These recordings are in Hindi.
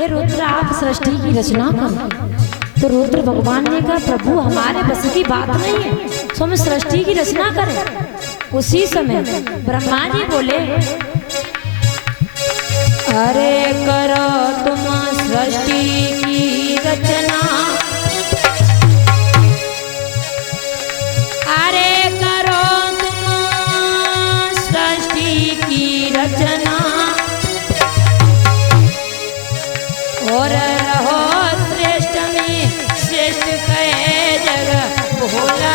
हे रुद्र आप सृष्टि की रचना करो। तो रुद्र भगवान ने कहा प्रभु हमारे बस की बात नहीं है, तो हम सृष्टि की रचना करें। उसी समय ब्रह्मा जी बोले अरे करो तुम सृष्टि की रचना, अरे करो तुम सृष्टि की रचना और रहो श्रेष्ठ में श्रेष्ठ कहे जग भोला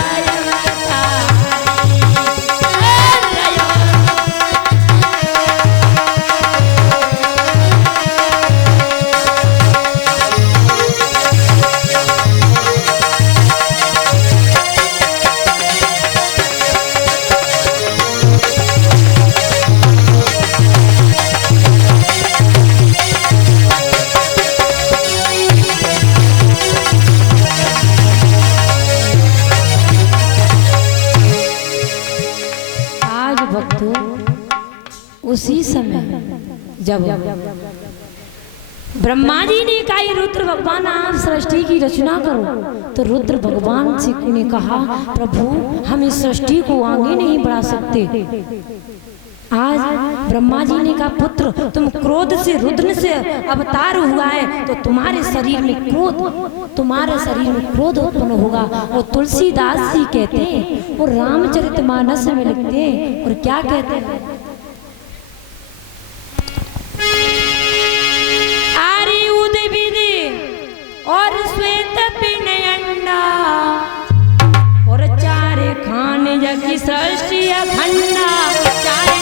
उसी समय जब ब्रह्मा जी ने कहा रुद्र भगवान आप सृष्टि की रचना करो, तो रुद्र भगवान से ने कहा प्रभु हम इस सृष्टि को आगे नहीं बढ़ा सकते। आज ब्रह्मा जी ने कहा पुत्र तुम क्रोध से रुद्र से अवतार हुआ है, तो तुम्हारे शरीर में क्रोध उत्पन्न होगा। और तुलसीदास जी कहते हैं और रामचरितमानस में लिखते हैं और क्या कहते हैं, और श्वेत पिंड अंडा और चारे खाने जगी सृष्टि अखंडा, चारे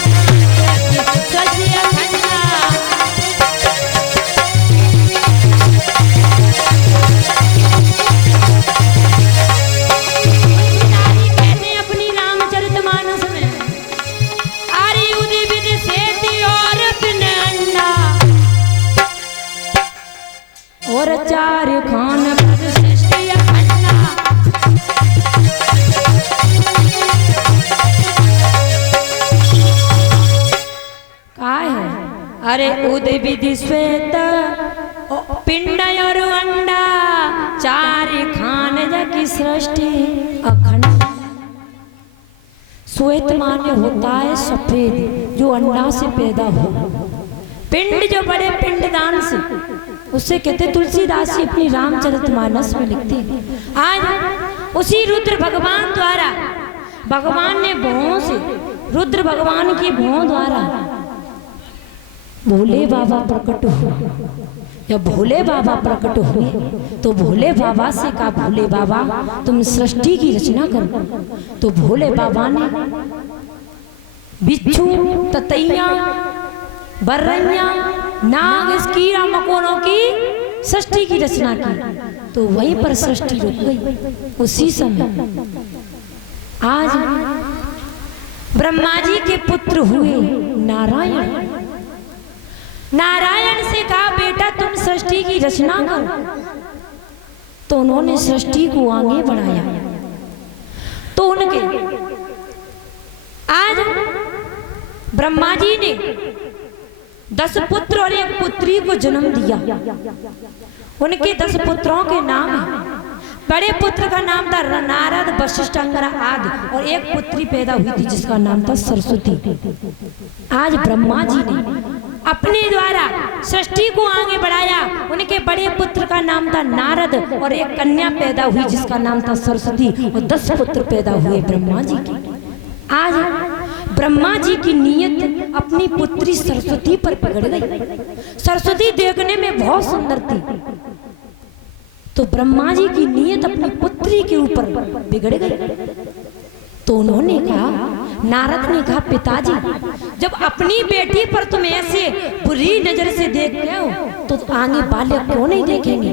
सृष्टि अखंडा। कहते हैं अपनी रामचरितमानस में आरी उदी विधि सेती और पिंड अंडा और चार खान सृष्टि अखंडा। काय है अरे उदय विधि श्वेत पिंड और अंडा चार खान की सृष्टि अखंड। श्वेत माने होता है सफेद जो अंडा से पैदा हो, पिंड जो बड़े पिंडदान से, उससे कहते तुलसीदास जी अपनी रामचरितमानस में लिखते हैं। आज उसी रुद्र भगवान द्वारा भगवान ने भौं से रुद्र भगवान की भौं द्वारा भोले बाबा प्रकट हुए। जब भोले बाबा प्रकट हुए तो भोले बाबा से कहा भोले बाबा तुम सृष्टि की रचना करो। तो भोले बाबा ने बिच्छू ततैया बर्रैया नाग कीड़ा मकोड़ों की सृष्टि की रचना की। तो वहीं पर सृष्टि रुक गई। उसी समय आज ब्रह्मा जी के पुत्र हुए नारायण। नारायण से कहा बेटा तुम सृष्टि की रचना करो। तो उन्होंने सृष्टि को आगे बढ़ाया। तो उनके आज ब्रह्मा जी ने 10 पुत्र और 1 पुत्री को जन्म दिया। उनके 10 पुत्रों के नाम हैं। बड़े पुत्र का नाम था नारद वशिष्ठ अंगरा आदि और 1 पुत्री पैदा हुई थी जिसका नाम था सरस्वती। आज ब्रह्मा जी ने अपने द्वारा सृष्टि को आगे बढ़ाया। उनके बड़े पुत्र का नाम था नारद और 1 कन्या पैदा हुई जिसका नाम था सरस्वती और 10 पुत्र पैदा हुए ब्रह्मा जी के। आज ब्रह्मा जी की नीयत अपनी पुत्री सरस्वती पर पकड़ गई। सरस्वती देखने में बहुत सुंदर थी, तो ब्रह्मा जी की नीयत अपनी पुत्री के ऊपर बिगड़ गई। तो उन्होंने कहा, नारद ने कहा पिताजी जब अपनी बेटी पर तुम ऐसे बुरी नजर से देखते हो तो आगे वाले क्यों नहीं देखेंगे,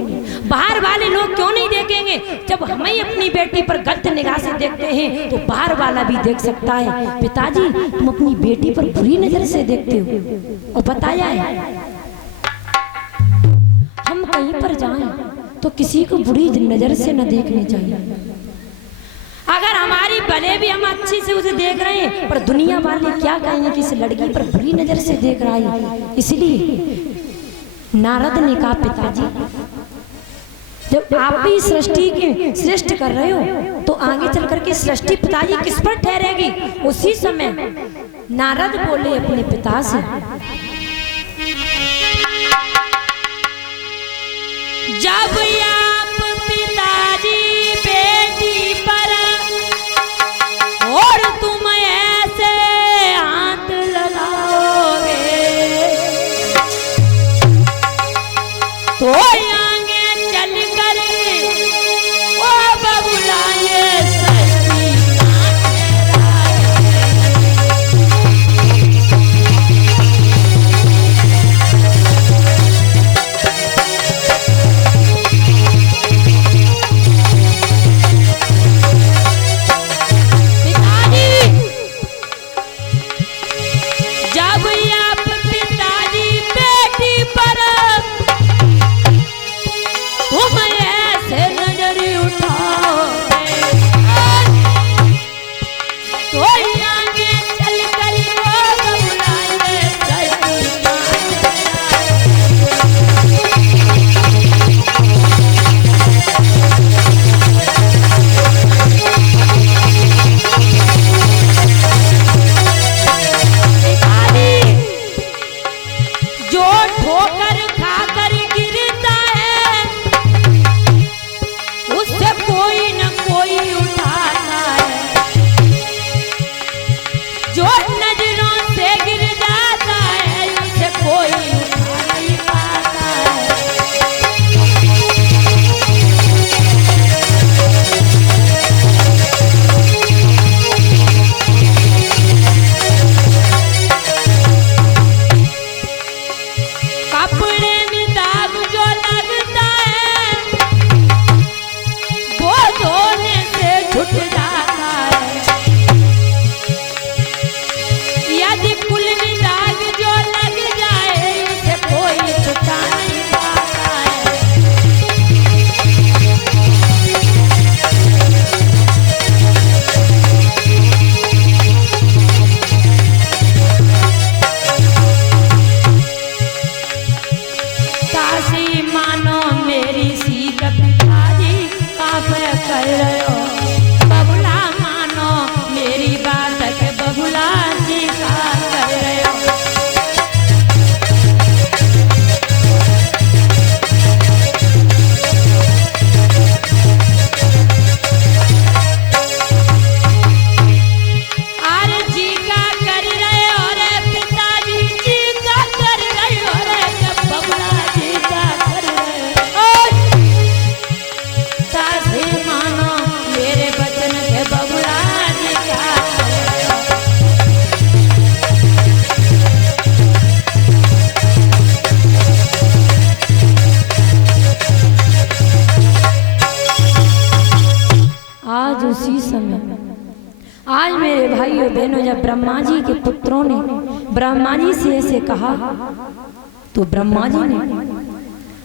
बाहर वाले लोग क्यों नहीं देखेंगे। जब हमें अपनी बेटी पर गलत निगाह से देखते हैं तो बाहर वाला भी देख सकता है। पिताजी तुम अपनी बेटी पर बुरी नजर से देखते हो। और बताया है हम कहीं पर जाएं तो किसी को बुरी नजर से न देखनी चाहिए। अगर हमारी भले भी हम अच्छी से उसे देख रहे हैं पर दुनिया वाले क्या कहेंगे कि इस लड़की पर बुरी नजर से देख रहा है। इसलिए नारद ने कहा पिताजी, जब आप ही सृष्टि के सृष्टि कर रहे हो तो आगे चल करके सृष्टि पिताजी किस पर ठहरेगी। उसी समय नारद बोले अपने पिता से, जब आप पिताजी बेटी पर और तुम ऐसे हाथ लगाओगे तो आगे चल कर ओ बबुला ये सृष्टि आज मेरे भाइयों बहनों, जब ब्रह्मा जी के पुत्रों ने ब्रह्मा जी से ऐसे कहा तो ब्रह्मा जी ने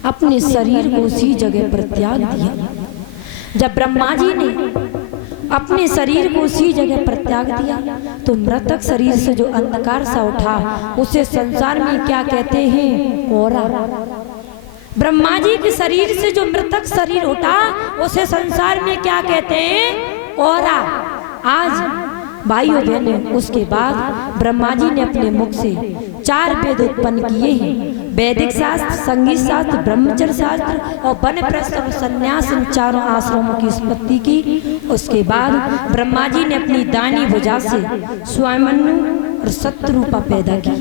अपने शरीर को उसी जगह पर त्याग दिया। जब ब्रह्मा जी ने अपने शरीर को उसी जगह पर त्याग दिया तो मृतक शरीर से जो अंधकार सा उठा उसे संसार में क्या कहते हैं? कोरा। ब्रह्मा जी के शरीर से जो मृतक शरीर उठा उसे संसार में क्या कहते हैं? कोरा। आज भाइयों बहनों, उसके बाद ब्रह्मा जी ने अपने मुख से 4 वेद उत्पन्न किए हैं। वैदिक शास्त्र, संगीत शास्त्र, ब्रह्मचर्य शास्त्र और वनप्रस्थ और संन्यास, इन 4 आश्रमों की उत्पत्ति की। उसके बाद ब्रह्मा जी ने अपनी दाहिनी भुजा से स्वयंमनु और शत्रुपा पैदा की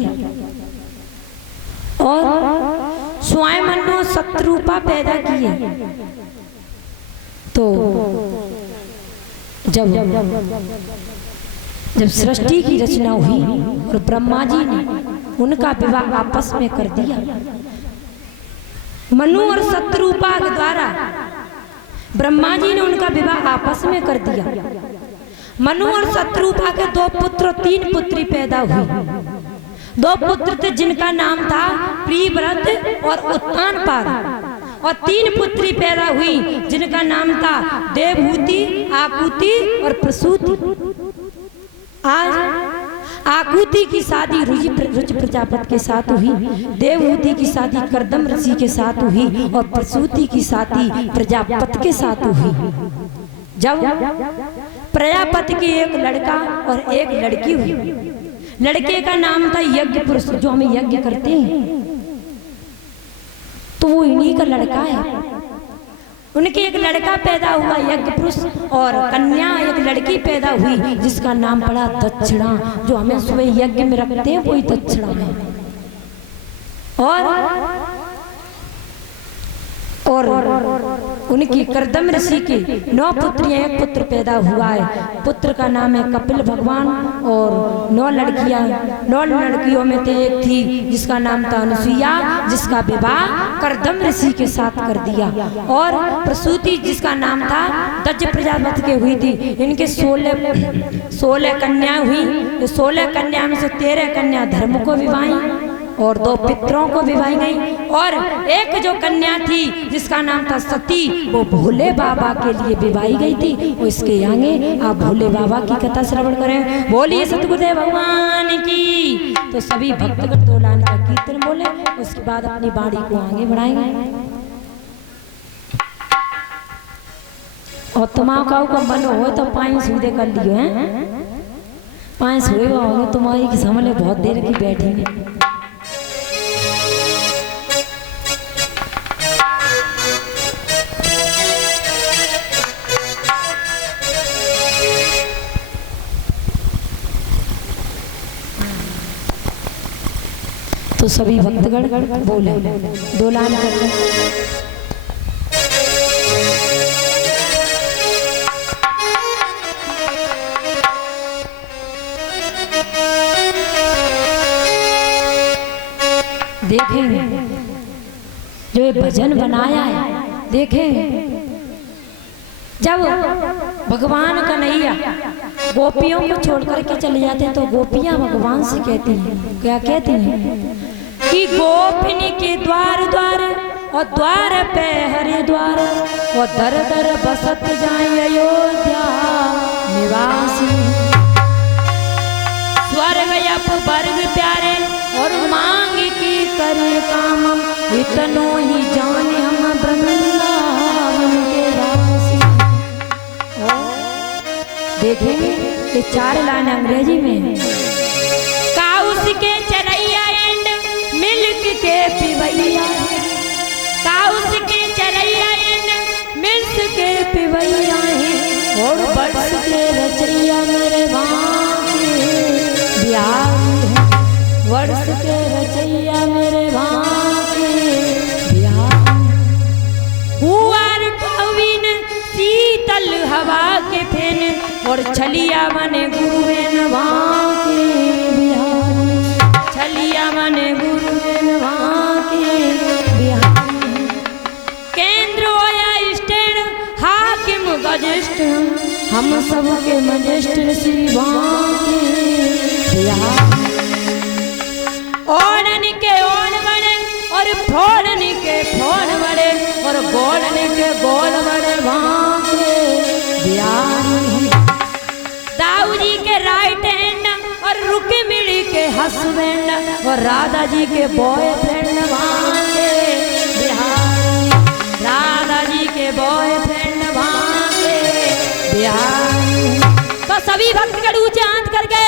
और स्वयंमनु शत्रुपा पैदा किए। तो जब सृष्टि की रचना हुई और ब्रह्मा जी ने उनका विवाह आपस में कर दिया, मनु और शत्रुपा के द्वारा ब्रह्मा जी ने उनका विवाह आपस में कर दिया। मनु और शत्रुपा के 2 पुत्र 3 पुत्री पैदा हुई। 2 पुत्र थे जिनका नाम था प्रियव्रत और उत्तानपाद, और 3 पुत्री पैदा हुई जिनका नाम था देवहूति, आकुति और प्रसूति। आकुति की शादी रुचि प्रजापति के साथ हुई, देवहूति की शादी कर्दम ऋषि के साथ हुई और प्रसूति की शादी प्रजापति के साथ हुई। जब प्रजापति की एक लड़का और एक लड़की हुई, लड़के का नाम था यज्ञ पुरुष, जो हम यज्ञ करते हैं तो वो इन्हीं का लड़का है। उनके एक लड़का पैदा हुआ यज्ञ पुरुष और कन्या एक लड़की पैदा हुई जिसका नाम पड़ा दक्षिणा, जो हमें सुबह यज्ञ में रखते हैं वही दक्षिणा है। और उनकी कर्दम ऋषि की 9 पुत्रियां, एक पुत्र पैदा हुआ है। पुत्र का नाम है कपिल भगवान और 9 लड़कियां। 9 लड़कियों में से एक थी जिसका नाम था अनुसुईया, जिसका विवाह कर्दम ऋषि के साथ कर दिया। और प्रसूति जिसका नाम था दक्ष प्रजापति के हुई थी। इनके 16 कन्या हुई। 16 कन्या में से 13 कन्या धर्म को विवाही और 2 पितरों को विवाही गई। और एक जो कन्या थी जिसका नाम था सती, वो भोले बाबा के लिए विवाही गई थी। इसके आगे आप भोले बाबा की कथा श्रवण करें। बोलिए सतगुरुदेव भगवान की। तो सभी भक्तगण दोलान का कीर्तन बोले, उसके बाद अपनी बाड़ी को आगे बढ़ाएंगे। और तुम्हारा का मन हो तो 5 सूदे कर लियो हैं, 5 सोए होंगे तुम्हारी की समझ बहुत देर की बैठी। तो सभी भक्तगण बोले दोलान करके देखेंगे जो ये भजन बनाया है। देखेंगे जब भगवान का नैया गोपियों को छोड़ करके चले जाते हैं तो गोपियां भगवान से कहती हैं, क्या कहती हैं कि गोपिनी के द्वार द्वार और द्वार पे हरिद्वार और दर दर बसत जाए अयोध्या निवासी। स्वर्ग अपवर्ग प्यारे और मांग की करे काम, इतनो ही जाने हम वृंदावन के रासी। देखेंगे ये 4 लाइन अंग्रेजी में है। काउस के चरैया एंड मिल्क के पिवैया, काउस के चरैया एंड मिल्क के पिवैया हैं और वर्ष के रचैया मेरे बांके बिहारी है। वर्ष के रचैया मेरे बांके बिहारी। हुआर टविन शीतल हवा के फेन और छलिया बने गुरुवेन बांके बिहारी। छलिया बने गुरुवेन बांके बिहारी। केंद्र या स्टेट हाकिम गजिस्ट हम सबके मजिस्टर श्री बांके बिहारी। ओढ़न के ओढ़ बड़े और फोड़न के फोड़ बड़े और गोड़न के गोल बड़े बांके बिहारी। दाऊ जी के राइट हैंड और रुक्मिणी के हस्बैंड और राधा जी के बॉयफ्रेंड बांके बिहारी। राधा जी के बॉयफ्रेंड बांके बिहारी। तो सभी भक्तगण ऊंचे हाथ करके